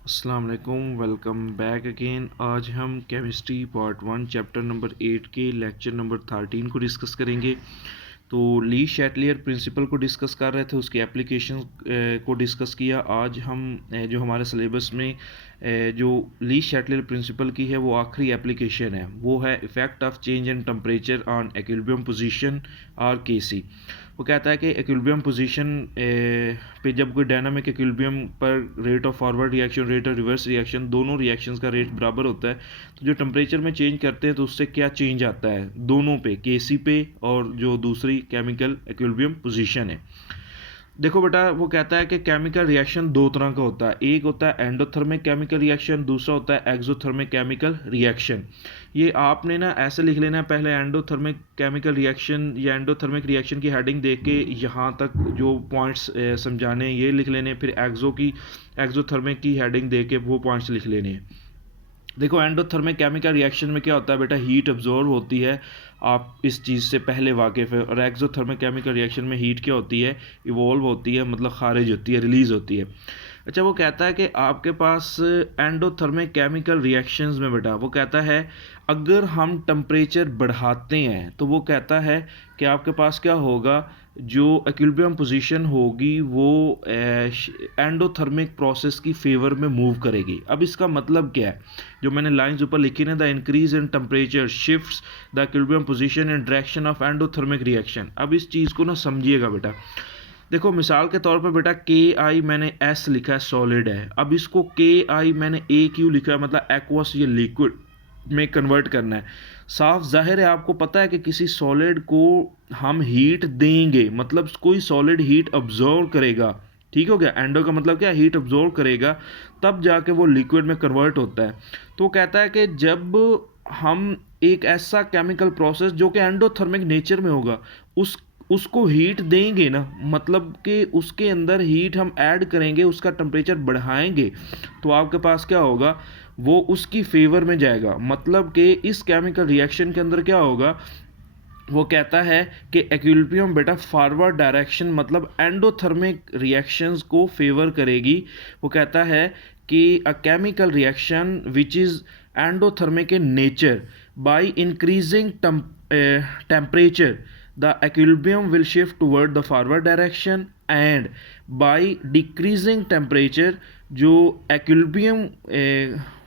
अस्सलाम वालेकुम, welcome back again. आज हम केमिस्ट्री पार्ट 1 चैप्टर नंबर 8 के लेक्चर नंबर 13 को डिस्कस करेंगे। तो ली शैटलियर प्रिंसिपल को डिस्कस कर रहे थे, उसकी एप्लीकेशन को डिस्कस किया। आज हम जो हमारे सिलेबस में जो ली शैटलियर प्रिंसिपल की है वो आखिरी एप्लीकेशन है, वो है effect of change in temperature on equilibrium position और केसी। वो कहता है कि एक्विलिब्रियम पोजीशन पे जब कोई डायनामिक एक्विलिब्रियम पर rate of forward reaction, rate of reverse reaction, दोनों रिएक्शंस का रेट बराबर होता है, तो जो टेम्परेचर में चेंज करते हैं तो उससे क्या चेंज आता है दोनों पे, केसी पे और जो दूसरी केमिकल एक्विलिब्रियम पोजीशन है। देखो बेटा, वो कहता है कि केमिकल रिएक्शन दो तरह का होता है, एक होता है एंडोथर्मिक केमिकल रिएक्शन, दूसरा होता है एक्सोथर्मिक केमिकल रिएक्शन। ये आपने ना ऐसे लिख लेना है, पहले एंडोथर्मिक केमिकल रिएक्शन या एंडोथर्मिक रिएक्शन की हेडिंग देख के यहाँ तक जो पॉइंट्स समझाने ये लिख लेने, फिर एक्सोथर्मिक की हेडिंग दे के वो पॉइंट्स लिख लेने हैं। देखो, एंडोथर्मिक केमिकल रिएक्शन में क्या होता है बेटा, हीट अब्जॉर्ब होती है, आप इस चीज़ से पहले वाकिफ़ है। और एक्सोथर्मिक केमिकल रिएक्शन में हीट क्या होती है, इवॉल्व होती है, मतलब खारिज होती है, रिलीज़ होती है। अच्छा, वो कहता है कि आपके पास एंडोथर्मिक केमिकल रिएक्शंस में बेटा, वो कहता है अगर हम टेम्परेचर बढ़ाते हैं तो वो कहता है कि आपके पास क्या होगा, जो इक्विलिब्रियम पोजीशन होगी वो एंडोथर्मिक प्रोसेस की फेवर में मूव करेगी। अब इसका मतलब क्या है, जो मैंने लाइंस ऊपर लिखी ना, the increase in temperature shifts the equilibrium position in direction of endothermic reaction. अब इस चीज़ को ना समझिएगा बेटा। देखो, मिसाल के तौर पर बेटा, के आई मैंने एस लिखा है, सॉलिड है। अब इसको के आई मैंने ए क्यू लिखा है, मतलब एक्वस, ये लिक्विड में कन्वर्ट करना है। साफ जाहिर है, आपको पता है कि किसी सॉलिड को हम हीट देंगे, मतलब कोई सॉलिड हीट अब्जॉर्व करेगा। ठीक हो गया, एंडो का मतलब क्या, हीट अब्जॉर्व करेगा, तब जाके वो लिक्विड में कन्वर्ट होता है। तो कहता है कि जब हम एक ऐसा केमिकल प्रोसेस जो कि एंडोथर्मिक नेचर में होगा, उसको हीट देंगे ना, मतलब कि उसके अंदर हीट हम ऐड करेंगे, उसका टेम्परेचर बढ़ाएंगे, तो आपके पास क्या होगा, वो उसकी फेवर में जाएगा। मतलब कि इस केमिकल रिएक्शन के अंदर क्या होगा, वो कहता है कि इक्विलिब्रियम बेटा फॉरवर्ड डायरेक्शन, मतलब एंडोथर्मिक रिएक्शंस को फेवर करेगी। वो कहता है कि a chemical reaction which is endothermic in nature by increasing temperature the equilibrium will shift toward the forward direction, and by decreasing temperature जो equilibrium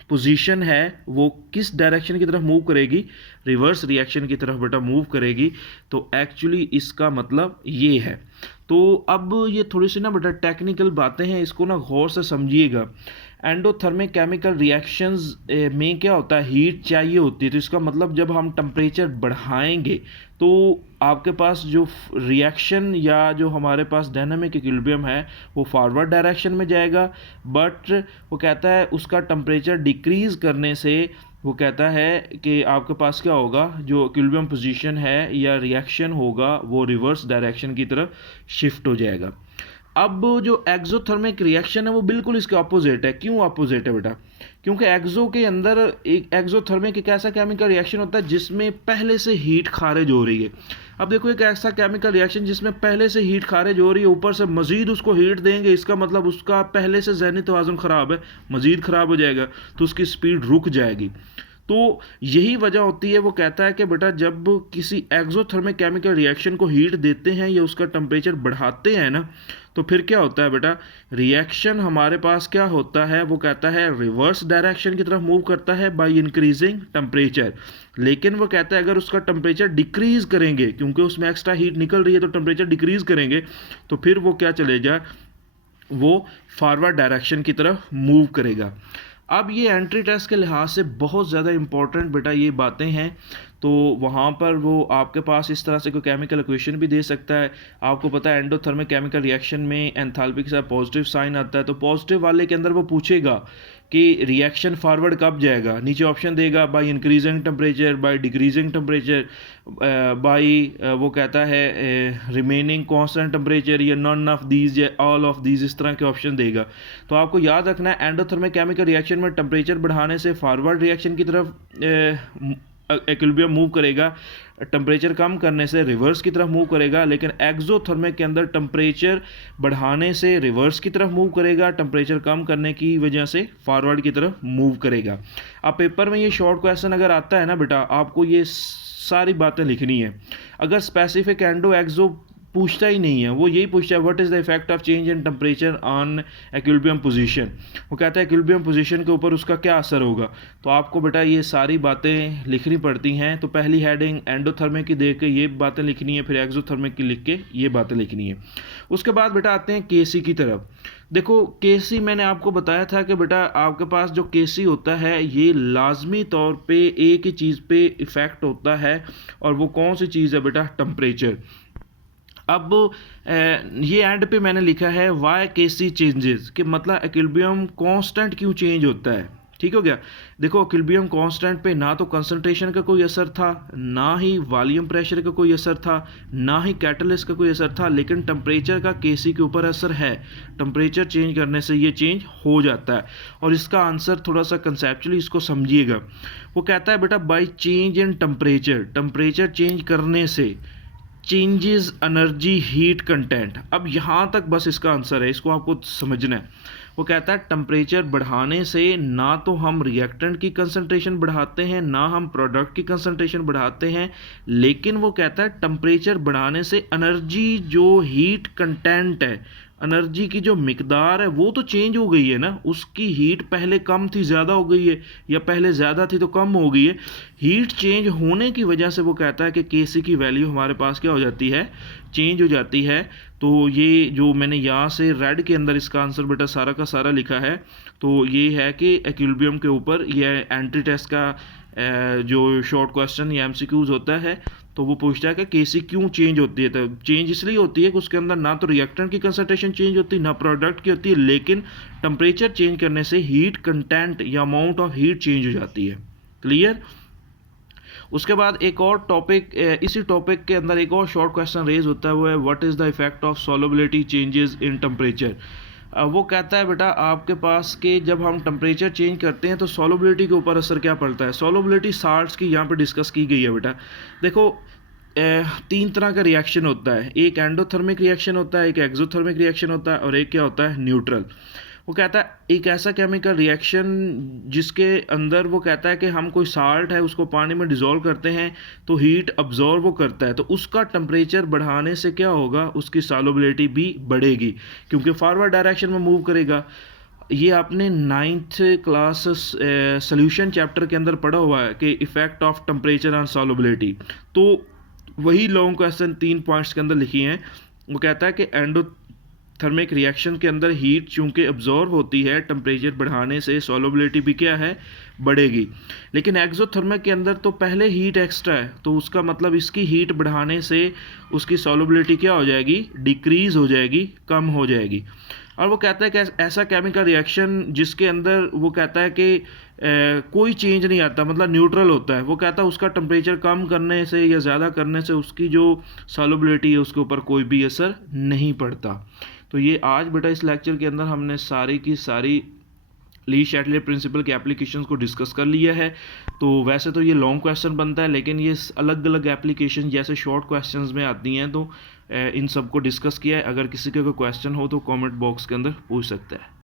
पोजीशन है वो किस डायरेक्शन की तरफ मूव करेगी, रिवर्स रिएक्शन की तरफ बेटा मूव करेगी। तो एक्चुअली इसका मतलब ये है। तो अब ये थोड़ी सी ना बेटा टेक्निकल बातें हैं, इसको ना गौर से समझिएगा। एंडोथर्मिक केमिकल रिएक्शंस में क्या होता है, हीट चाहिए होती है, तो इसका मतलब जब हम टेम्परेचर बढ़ाएंगे तो आपके पास जो रिएक्शन या जो हमारे पास डायनामिक इक्विलिब्रियम है वो फॉरवर्ड डायरेक्शन में जाएगा। बट वो कहता है उसका टेम्परेचर डिक्रीज़ करने से वो कहता है कि आपके पास क्या होगा, जो इक्विलिब्रियम पोजीशन है या रिएक्शन होगा वो रिवर्स डायरेक्शन की तरफ शिफ्ट हो जाएगा। अब जो एक्सोथर्मिक रिएक्शन है वो बिल्कुल इसके ऑपोजिट है। क्यों ऑपोजिट है बेटा, क्योंकि एक्सो के अंदर एक एक्सोथर्मिक एक ऐसा केमिकल रिएक्शन होता है जिसमें पहले से हीट खारिज हो रही है। अब देखो, एक ऐसा केमिकल रिएक्शन जिसमें पहले से हीट खारिज हो रही है, ऊपर से मजीद उसको हीट देंगे, इसका मतलब उसका पहले से ज़हनी तवाज़ुन ख़राब है, मजीद ख़राब हो जाएगा, तो उसकी स्पीड रुक जाएगी। तो यही वजह होती है। वो कहता है कि बेटा जब किसी एक्सोथर्मिक केमिकल रिएक्शन को हीट देते हैं या उसका टेम्परेचर बढ़ाते हैं ना, तो फिर क्या होता है बेटा, रिएक्शन हमारे पास क्या होता है, वो कहता है रिवर्स डायरेक्शन की तरफ मूव करता है बाय इंक्रीजिंग टेम्परेचर। लेकिन वो कहता है अगर उसका टेम्परेचर डिक्रीज़ करेंगे, क्योंकि उसमें एक्स्ट्रा हीट निकल रही है, तो टेम्परेचर डिक्रीज़ करेंगे, तो फिर वो क्या चलेगा, वो फॉरवर्ड डायरेक्शन की तरफ मूव करेगा। अब ये एंट्री टेस्ट के लिहाज से बहुत ज़्यादा इंपॉर्टेंट बेटा ये बातें हैं। तो वहाँ पर वो आपके पास इस तरह से कोई केमिकल इक्वेशन भी दे सकता है। आपको पता है एंडोथर्मिक केमिकल रिएक्शन में एंथैल्पी के साथ पॉजिटिव साइन आता है, तो पॉजिटिव वाले के अंदर वो पूछेगा कि रिएक्शन फॉरवर्ड कब जाएगा। नीचे ऑप्शन देगा by increasing temperature, by decreasing temperature, by वो कहता है रिमेनिंग कांस्टेंट टेम्परेचर, या नॉन ऑफ दीज या ऑल ऑफ दीज, इस तरह के ऑप्शन देगा। तो आपको याद रखना है एंडोथर्मिक केमिकल रिएक्शन में टेम्परेचर बढ़ाने से फॉरवर्ड रिएक्शन की तरफ इक्विलिब्रियम मूव करेगा, टेम्परेचर कम करने से रिवर्स की तरफ मूव करेगा, लेकिन एक्सोथर्मिक के अंदर टेम्परेचर बढ़ाने से रिवर्स की तरफ मूव करेगा, टेम्परेचर कम करने की वजह से फॉरवर्ड की तरफ मूव करेगा। अब पेपर में ये शॉर्ट क्वेश्चन अगर आता है ना बेटा, आपको ये सारी बातें लिखनी है। अगर स्पेसिफिक एंडो एक्सो पूछता ही नहीं है, वो यही पूछता है what is the effect of change in temperature on equilibrium position. वो कहता है इक्विलिब्रियम पोजीशन के ऊपर उसका क्या असर होगा। तो आपको बेटा ये सारी बातें लिखनी पड़ती हैं। तो पहली हेडिंग एंडोथर्मिक की देख के ये बातें लिखनी है, फिर एक्सोथर्मिक की लिख के ये बातें लिखनी है। उसके बाद बेटा आते हैं केसी की तरफ। देखो केसी मैंने आपको बताया था कि बेटा आपके पास जो केसी होता है ये लाजमी तौर पे एक ही चीज़ पे इफ़ेक्ट होता है, और वो कौन सी चीज़ है बेटा, टेम्परेचर। अब ये एंड पे मैंने लिखा है वाई के सी चेंजेस, कि मतलब इक्विलिब्रियम कांस्टेंट क्यों चेंज होता है। ठीक हो गया। देखो इक्विलिब्रियम कांस्टेंट पे ना तो कंसंट्रेशन का कोई असर था, ना ही वॉल्यूम प्रेशर का कोई असर था, ना ही कैटलिस्ट का कोई असर था, लेकिन टेम्परेचर का केसी के ऊपर असर है। टेम्परेचर चेंज करने से ये चेंज हो जाता है। और इसका आंसर थोड़ा सा कंसेप्चुअली इसको समझिएगा। वो कहता है बेटा by change in temperature, temperature change करने से चेंजेस एनर्जी हीट कंटेंट। अब यहाँ तक बस इसका आंसर है, इसको आपको समझना है। वो कहता है टेम्परेचर बढ़ाने से ना तो हम रिएक्टेंट की कंसंट्रेशन बढ़ाते हैं, ना हम प्रोडक्ट की कंसंट्रेशन बढ़ाते हैं, लेकिन वो कहता है टेम्परेचर बढ़ाने से एनर्जी जो हीट कंटेंट है, एनर्जी की जो मिकदार है वो तो चेंज हो गई है ना। उसकी हीट पहले कम थी ज़्यादा हो गई है, या पहले ज़्यादा थी तो कम हो गई है। हीट चेंज होने की वजह से वो कहता है कि केसी की वैल्यू हमारे पास क्या हो जाती है, चेंज हो जाती है। तो ये जो मैंने यहाँ से रेड के अंदर इसका आंसर बेटा सारा का सारा लिखा है, तो ये है कि इक्विलिब्रियम के ऊपर ये एंट्री टेस्ट का जो शॉर्ट क्वेश्चन या एमसीक्यूज होता है, तो वो पूछता है कि केसी क्यों चेंज होती है। तो चेंज इसलिए होती है कि उसके अंदर ना तो रिएक्टेंट की कंसंट्रेशन चेंज होती है, ना प्रोडक्ट की होती है, लेकिन टेम्परेचर चेंज करने से हीट कंटेंट या अमाउंट ऑफ हीट चेंज हो जाती है। क्लियर। उसके बाद एक और टॉपिक, इसी टॉपिक के अंदर एक और शॉर्ट क्वेश्चन रेज होता है, वो है what is the effect of solubility changes in temperature. वो कहता है बेटा आपके पास के जब हम टेम्परेचर चेंज करते हैं तो सॉल्युबिलिटी के ऊपर असर क्या पड़ता है। सॉल्युबिलिटी साल्ट्स की यहाँ पे डिस्कस की गई है बेटा। देखो तीन तरह का रिएक्शन होता है, एक एंडोथर्मिक रिएक्शन होता है, एक एक्सोथर्मिक रिएक्शन होता है, और एक क्या होता है, न्यूट्रल। वो कहता है एक ऐसा केमिकल रिएक्शन जिसके अंदर वो कहता है कि हम कोई साल्ट है उसको पानी में डिज़ोल्व करते हैं तो हीट अब्जॉर्ब वो करता है, तो उसका टेम्परेचर बढ़ाने से क्या होगा, उसकी सॉल्युबिलिटी भी बढ़ेगी क्योंकि फॉरवर्ड डायरेक्शन में मूव करेगा। ये आपने 9th क्लास सोल्यूशन चैप्टर के अंदर पढ़ा हुआ है कि effect of temperature on solubility. तो वही लॉन्ग क्वेश्चन 3 पॉइंट्स के अंदर लिखी हैं। वो कहता है कि एंडोथर्मिक रिएक्शन के अंदर हीट चूंकि अब्जॉर्ब होती है, टेम्परेचर बढ़ाने से सॉल्युबिलिटी भी क्या है, बढ़ेगी। लेकिन एक्सोथर्मिक के अंदर तो पहले हीट एक्स्ट्रा है, तो उसका मतलब इसकी हीट बढ़ाने से उसकी सॉल्युबिलिटी क्या हो जाएगी, डिक्रीज़ हो जाएगी, कम हो जाएगी। और वो कहता है कि ऐसा केमिकल रिएक्शन जिसके अंदर वो कहता है कि कोई चेंज नहीं आता, मतलब न्यूट्रल होता है, वो कहता है उसका टेम्परेचर कम करने से या ज़्यादा करने से उसकी जो सॉल्युबिलिटी है उसके ऊपर कोई भी असर नहीं पड़ता। तो ये आज बेटा इस लेक्चर के अंदर हमने सारी की सारी ली शैटले प्रिंसिपल के एप्लीकेशंस को डिस्कस कर लिया है। तो वैसे तो ये लॉन्ग क्वेश्चन बनता है, लेकिन ये अलग अलग एप्लीकेशन जैसे शॉर्ट क्वेश्चंस में आती हैं, तो इन सब को डिस्कस किया है। अगर किसी का कोई क्वेश्चन हो तो कमेंट बॉक्स के अंदर पूछ सकता है।